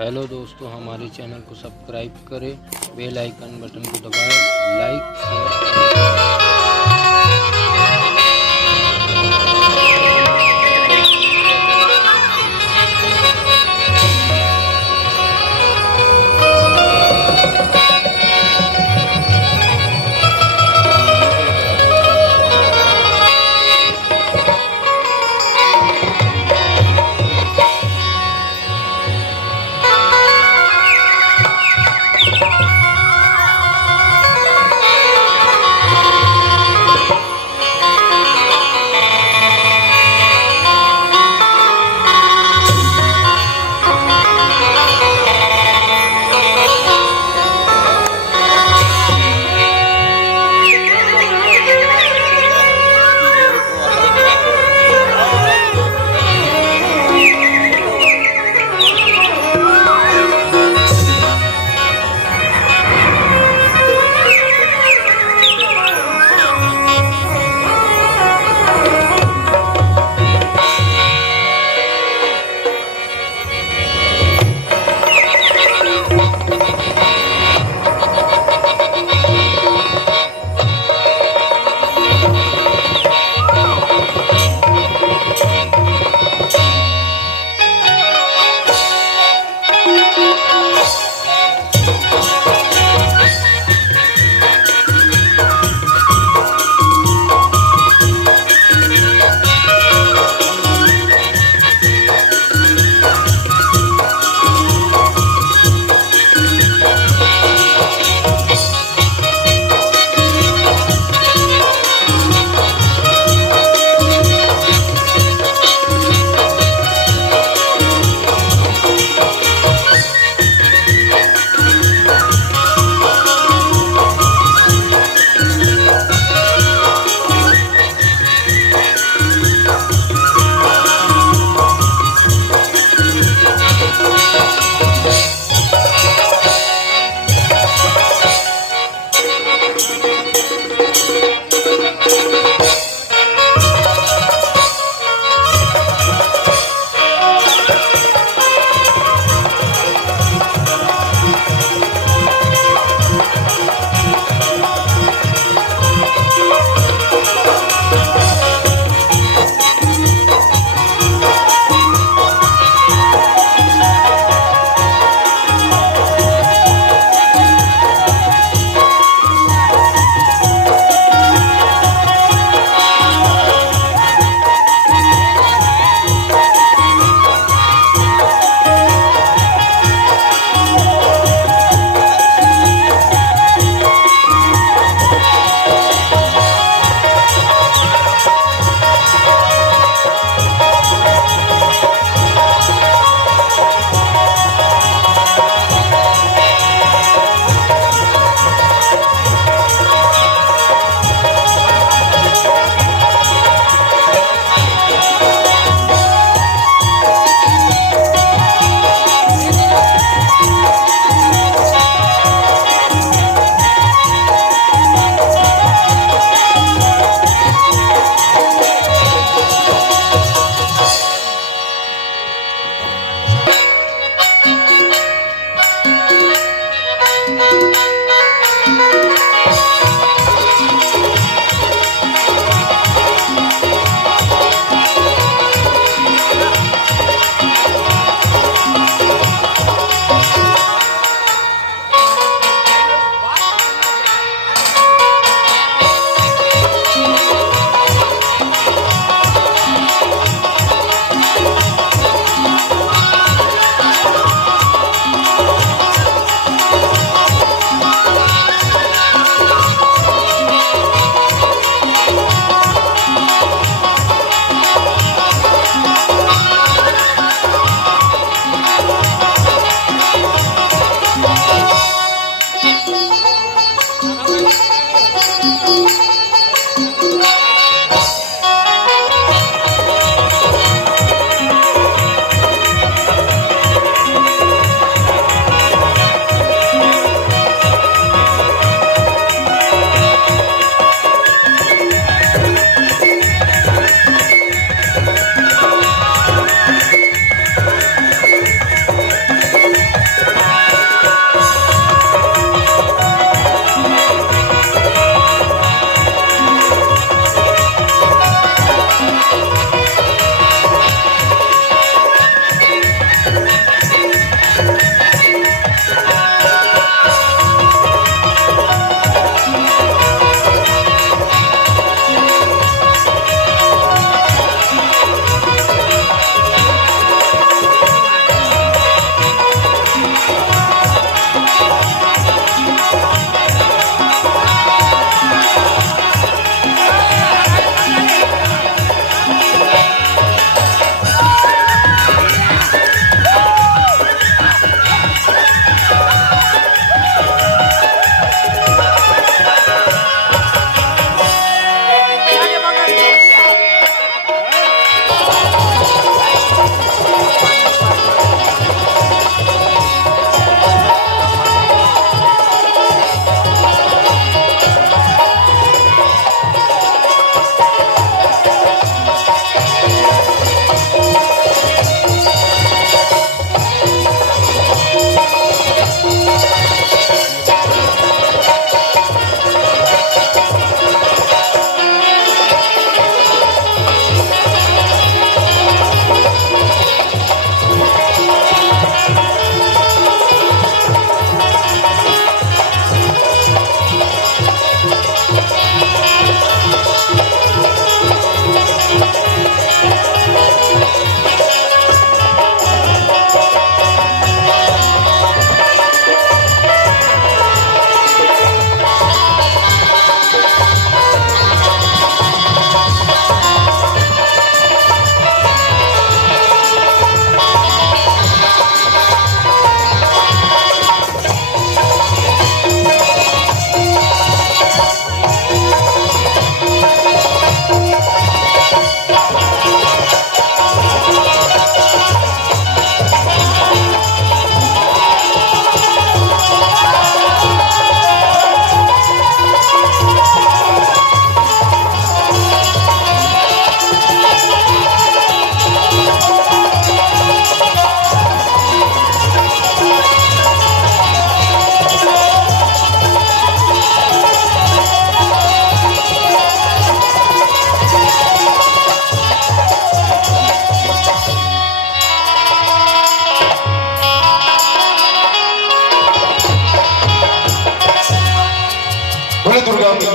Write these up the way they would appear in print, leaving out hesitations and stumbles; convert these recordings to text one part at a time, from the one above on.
Hello दोस्तों, हमारे channel को सब्सक्राइब करें, बेल आइकन बटन को दबाएं, लाइक शेयर।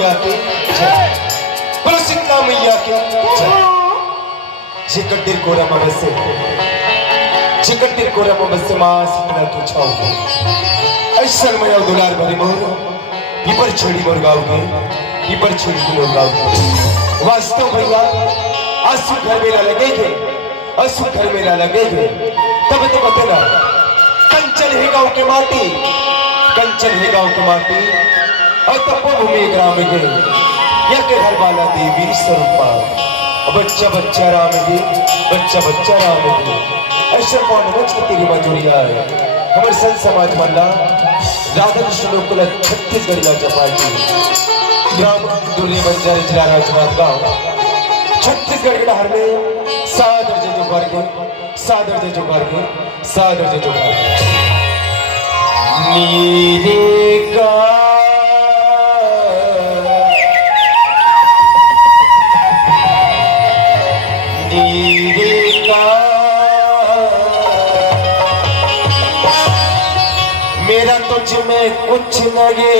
मैया की जय, बोलो शीतला मैया की जय। चिकटिर कोरम अवश्य, चिकटिर कोरम अवश्य मां शीतला तू छाओ। ऐश्वर मैया दुलार भरी मोर, इपर छड़ी मोर गाँव के, इपर छड़ी मोर गाँव के। वास्तव भैया आंसू घर मेला लगेगे, आंसू घर मेला लगेगे, तब तो बतेना कंचन है गाँव के माटी, कंचन है गाँव के माटी, और तपोभूमि ग्राम के या के घर वाला देवी स्वरूपा, बच्चा बच्चा राम जी, बच्चा बच्चा राम जी। ऐसा कौन है तेरी मजूरिया है हमारे संत समाज मल्ला राधा कृष्ण लोकल छत्तीसगढ़ का चपाटी ग्राम दुर्गे बंजारी जिला राजनांदगांव छत्तीसगढ़ के हर में सादर जे जो करके, सादर जे जो करके, सादर जे जो करके नीरे का मेरा तुझ में कुछ लगे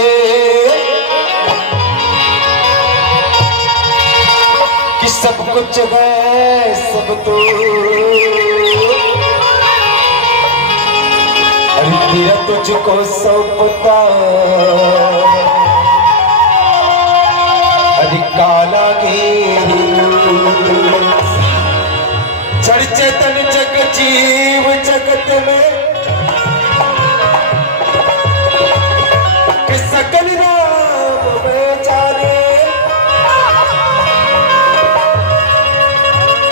कि सब कुछ है सब तो अरे तेरा तुझको सौंपता अरे काला घेरू जड़ चेतन जग जीव जगत में सकल राम में जाने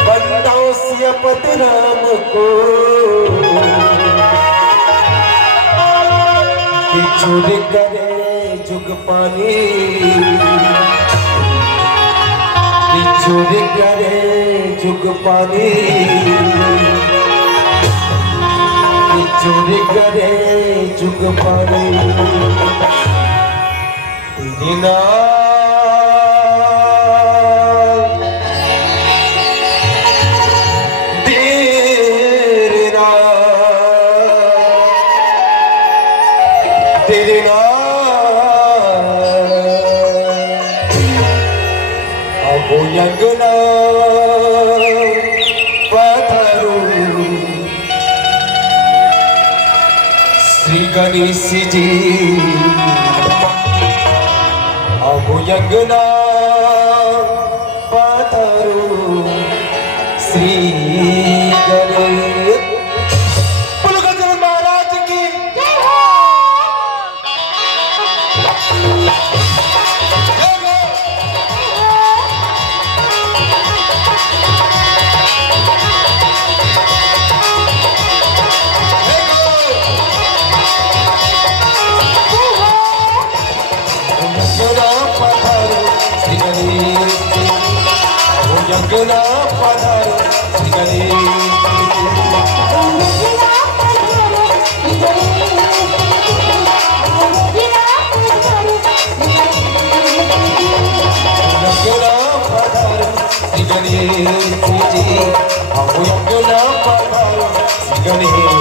बंदाओं से पद राम को कि चोरी करे जुग पानी, कि चोरी करे जुग पानी, कि चोरी करे जुग पानी। दीना तेरे अब यंगना पथरू श्री गणेश जी अब यंगना पथरू श्री गणेश महाराज की यंगना पधारो श्री गणेश जी हम यंगना पधारो श्री गणेश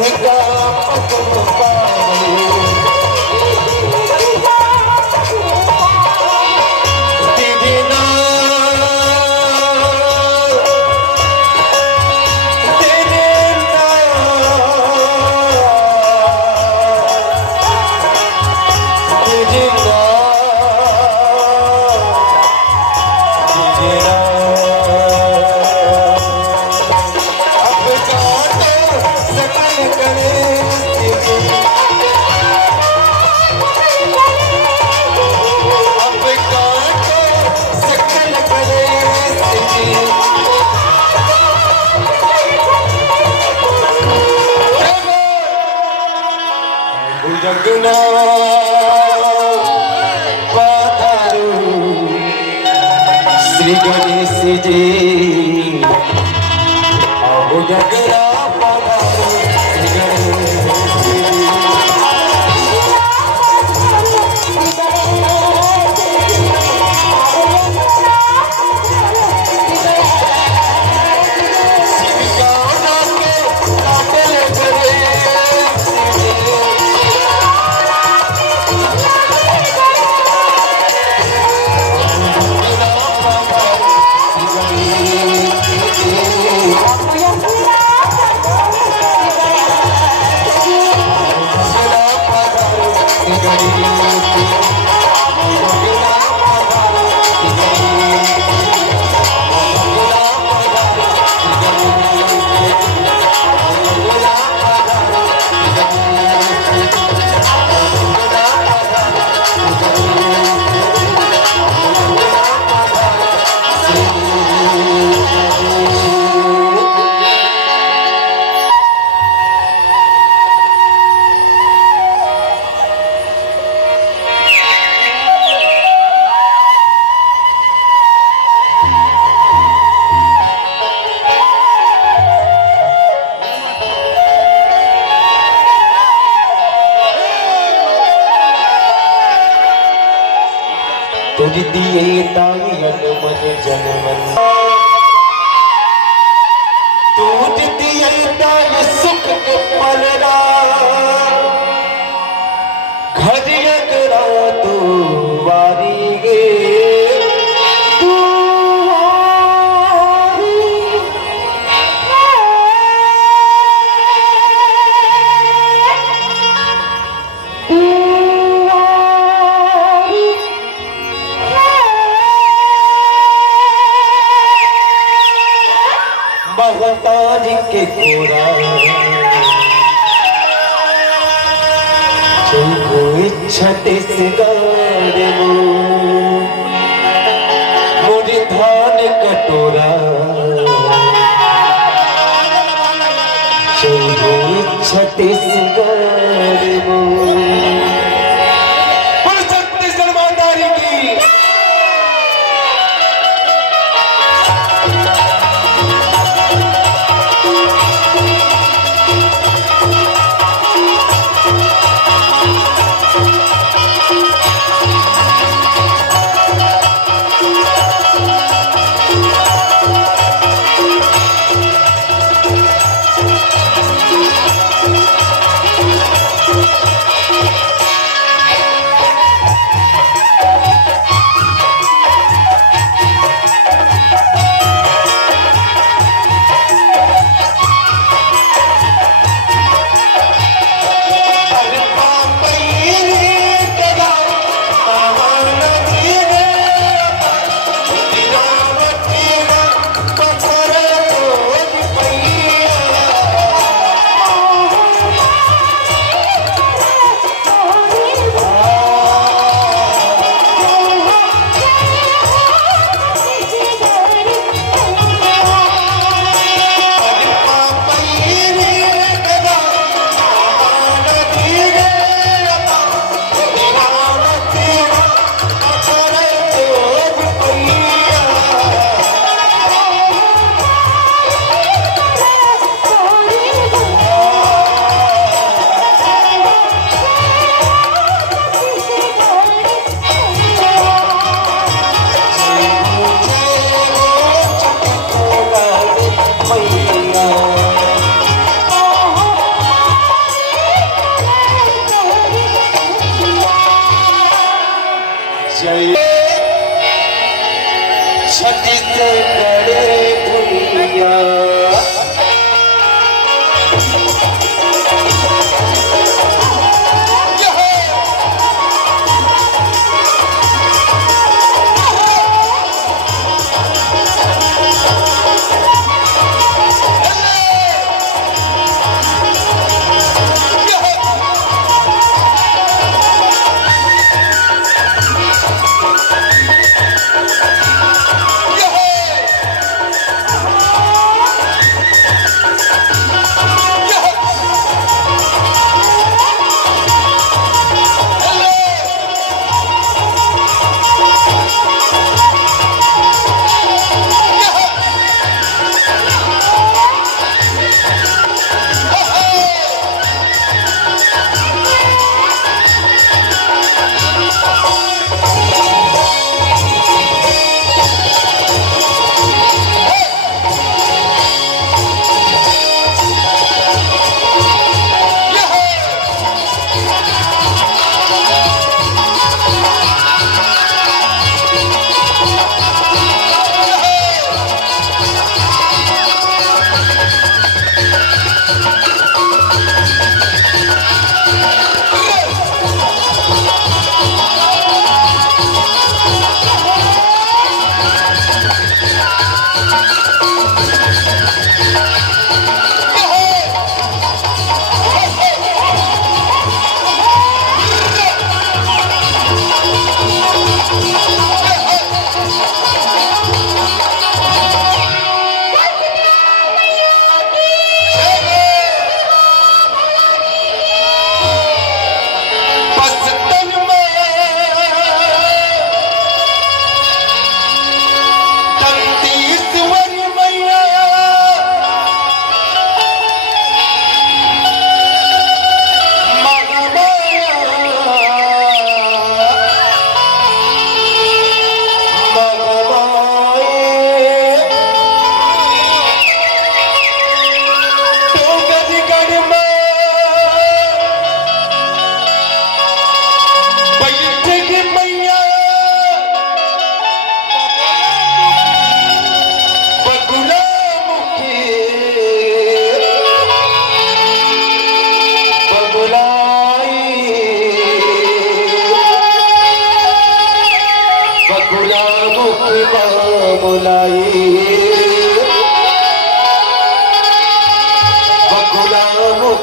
का पतन पावे तेरे नाम तेरे जगना पधारो श्री गणेश जी आओ जगना पधारो श्री गणेश जी तुझ दिए तायन मन जनमन तुझ दिए ताय सुख के पलरा घर अगरा तू वारी गे महताज के कोरा चलो छत्तीसगढ़ मोरी धान कटोरा चलो छत्तीसगढ़ छत्तीसगढ़ मातारी की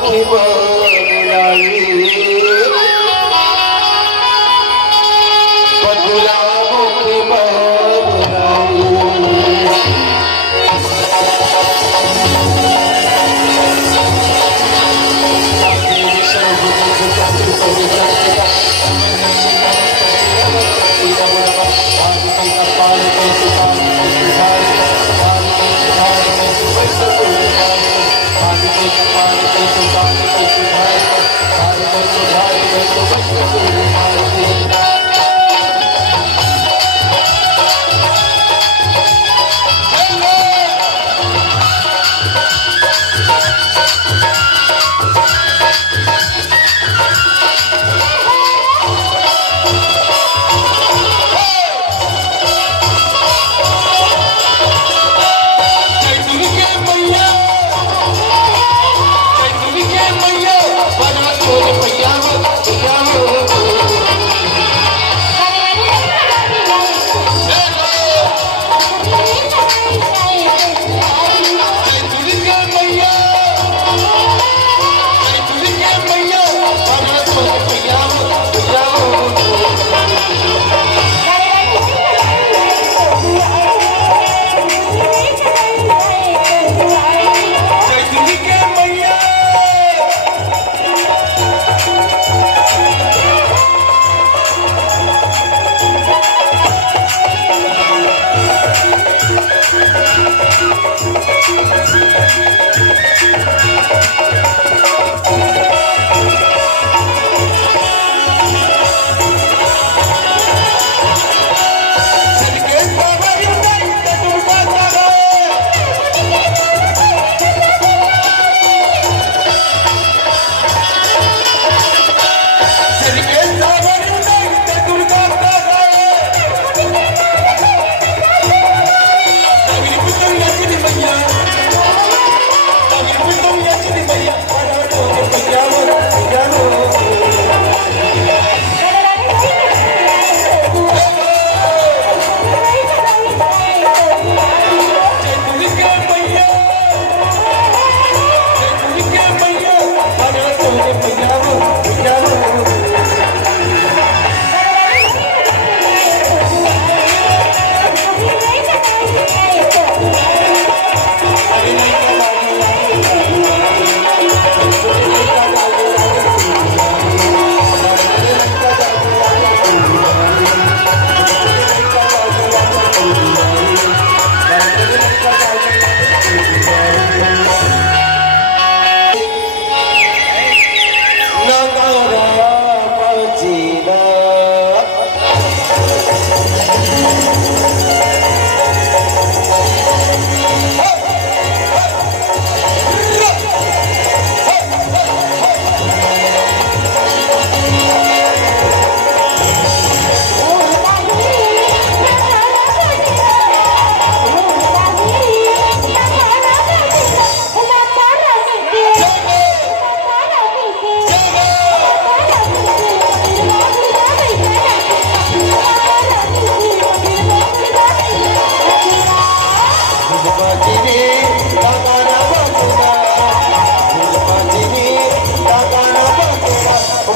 मुखी बुलाई मधुरा मुखी बुलाई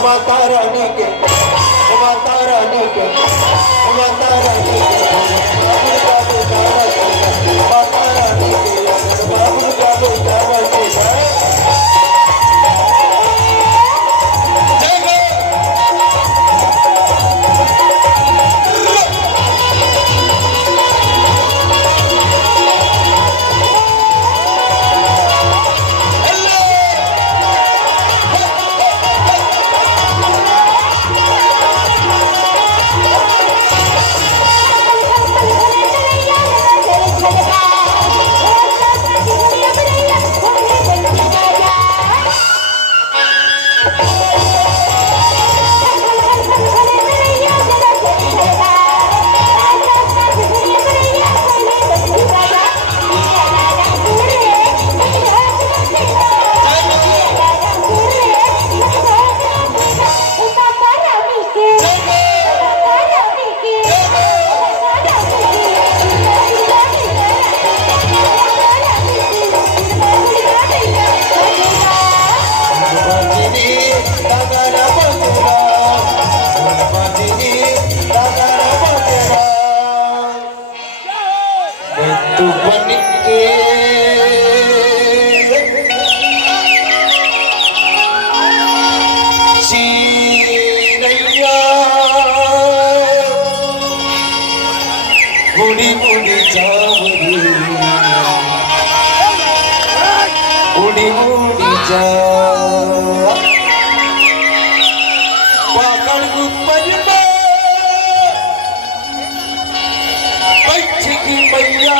माता रानी के माता रानी के माता रानी के माता रानी के बाबू का बेटा रानी उड़ी उड़ी जा पागल ऊपर में बैठेगी मैया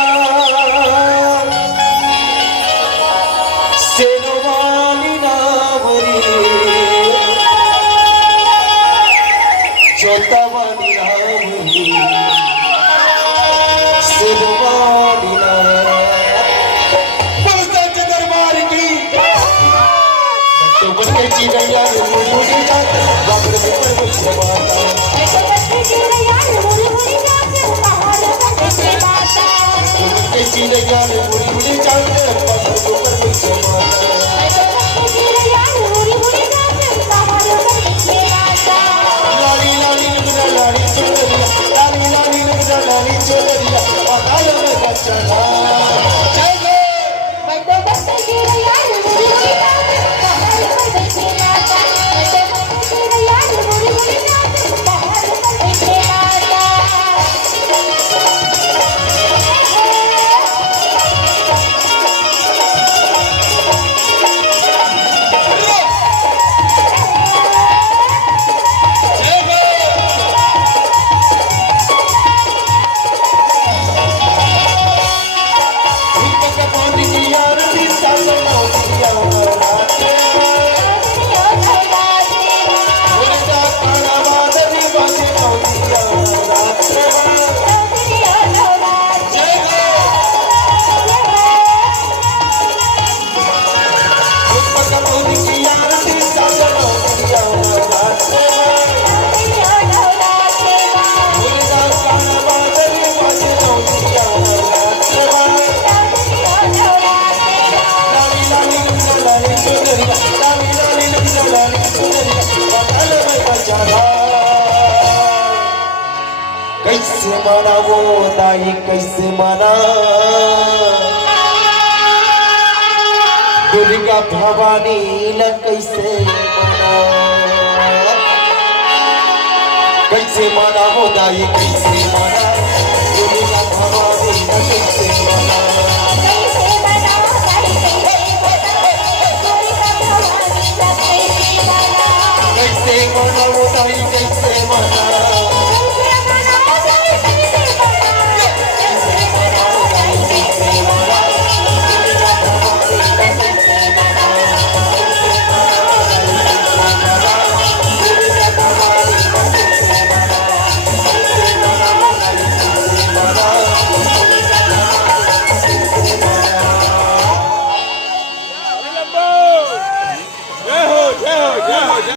शेरवानी नावरी चोतावानी नावरी शेरवानी चिड़ैया मुड़ी मुड़ी जाते बाबर ऊपर बैठे माता चिड़ैया मुड़ी मुड़ी जाते बाबर ऊपर बैठे माता चिड़ैया मुड़ी मुड़ी जाते बाबर ऊपर बैठे माता चिड़ैया मुड़ी मुड़ी जाते बाबर ऊपर बैठे माता लाली लाली लगना लाली चोदरिया लाली लाली लगना लाली चोदरिया पाताल में बच्चा चलो मैं तो बस चिड़ैया मुड़ी मुड़ी जाते बाबर ऊपर बैठे माता चिड़ैया मुड़ी मुड़ी जाते बाबर ऊपर बैठे माता कैसे माना वो दाई कैसे माना दुर्गा भवानी न कैसे माना कैसे माना वो दाई कैसे माना दुर्गा भवानी न कैसे माना